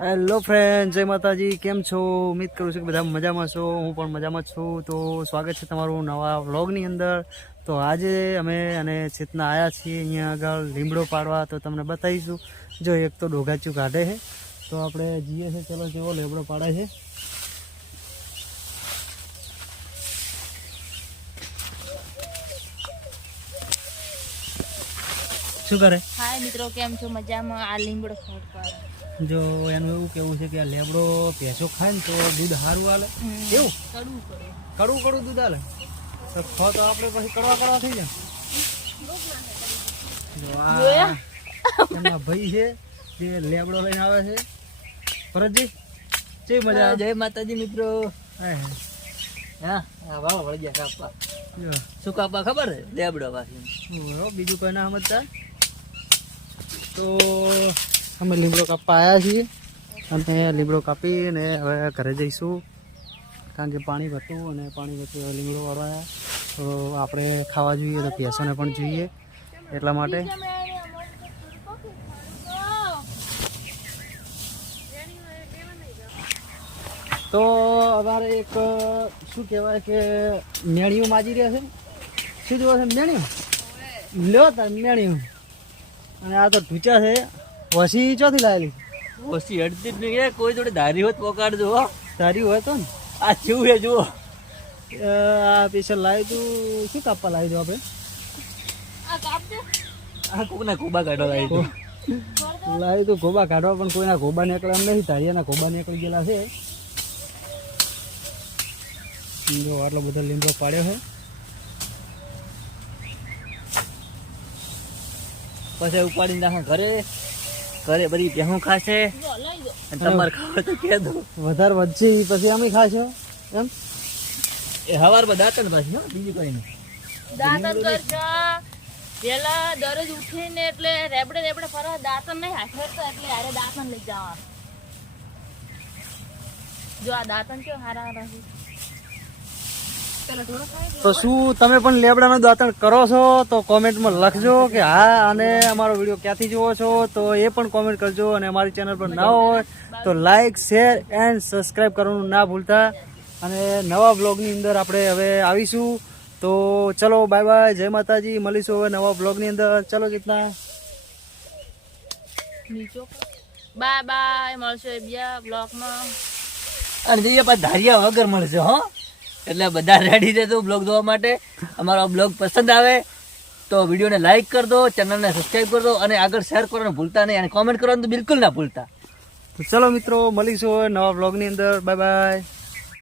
Hello friend જય માતાજી. કેમ છો? ઉમ્મીદ કરું છું કે બધા મજામાં છો. હું પણ મજામાં છું. તો સ્વાગત છે તમારું નવા વ્લોગની અંદર. તો આજે અમે અને ચેતના આવ્યા છીએ અહીંયા આગળ લીમડો પાડવા. તો તમને બતાવીશું. જો એક તો ડોઘાચું કાઢે છે. તો આપણે જઈએ છીએ. ચલો જેવો લીમડો પાડે છે. શું કરે? હાય મિત્રો કેમ છો? મજામાં? આ લીમડો ખોટ પર જો એનું એવું કેવું છે કે આ લેબડો ભેંસો ખાય ને તો દૂધ સારું આલે એવું? કડવું પડે કડવું કડવું દૂધ હાલે? તો ખો તો આપણે પછી કડવા કડવા થઈ જાય. એમના ભાઈ છે જે લેબડો લઈને આવે છે. ભરતજી કેવી મજા આવે? જય માતાજી મિત્રો. હા હા. વાવ વળી ગયા કાપવા શું કાપવા ખબર છે? લેબડો પાછી. બીજું કોઈ ના સમજતા? તો અમે લીમડો કાપવા આવ્યા છીએ. અને લીમડો કાપીને હવે ઘરે જઈશું. કારણ કે પાણી ભરતું અને પાણી ભરતું લીમડો વાળવા તો આપણે ખાવા જોઈએ તો ભેંસોને પણ જોઈએ એટલા માટે. તો અમારે એક, શું કહેવાય કે, મેણિયું માજી રહ્યા છે શું જોવા છે? મેણિયું? લ્યો તાર મેણિયું. અને આ તો ઢૂચા છે. વસી ચોથી લાવેલી ઓછી હડતી જ નહીં કોઈ જોડે ધારી હોત પોકાડજો હો. ધારી હોય તો ને. આ શું છે જુઓ. આ પેશલ લાવી તું શું કાપવા લાવી દઉં આપણે? આ કોકના કોબા કાઢો લાવી દો લાવી તું ગોબા કાઢવા પણ કોઈના કોબા નીકળે એમ નથી તારીયાના ગોબા નીકળી ગયેલા છે. જો આટલો બધો લીંબો પાડ્યો છે. પછી ઉપાડીને નાખો ઘરે. ઘરે બધી ભેહું ખાશે. જો લઈ દો અને તમારે ખાવ તો કે દો વધારે વધશે પછી અમે ખાશો? એમ? એ હવારમાં દાંતણ પાછી હો બીજું કઈ નહીં દાંતન કરજો પેલા દરરોજ ઉઠીને એટલે રેબડે રેબડે ફરવા દાંતન નહીં હાથે તો એટલે આરે દાંતન લઈ જવાનું. જો આ દાંતન કેવો હારા હારા તો શું તમે પણ લેબડાનું દાંતણ કરો છો તો કોમેન્ટમાં લખજો કે હા અને અમારો વીડિયો ક્યાંથી જુઓ છો તો એ પણ કોમેન્ટ કરજો અને અમારી ચેનલ પર ના હોય તો લાઈક શેર એન્ડ સબસ્ક્રાઈબ કરવાનું ના ભૂલતા. અને નવા બ્લોગની અંદર આપણે હવે આવીશું. તો ચલો બાય બાય જય માતાજી મળીશું હવે નવા બ્લોગની અંદર. ચલો જીતના. બાય બાય મળશે બીજા બ્લોગમાં અને પાછા ધારિયા વગર મળશે હો. એટલે બધા રેડી રહેજો બ્લોગ જોવા માટે? અમારો બ્લોગ પસંદ આવે તો વિડીયોને લાઈક કરી દો ચેનલને સબસ્ક્રાઈબ કરી દો અને આગળ શેર કરવાનું ભૂલતા નહીં અને કોમેન્ટ કરવાનું તો બિલકુલ ના ભૂલતા. તો ચલો મિત્રો, મળીશું નવા બ્લોગની અંદર. Bye bye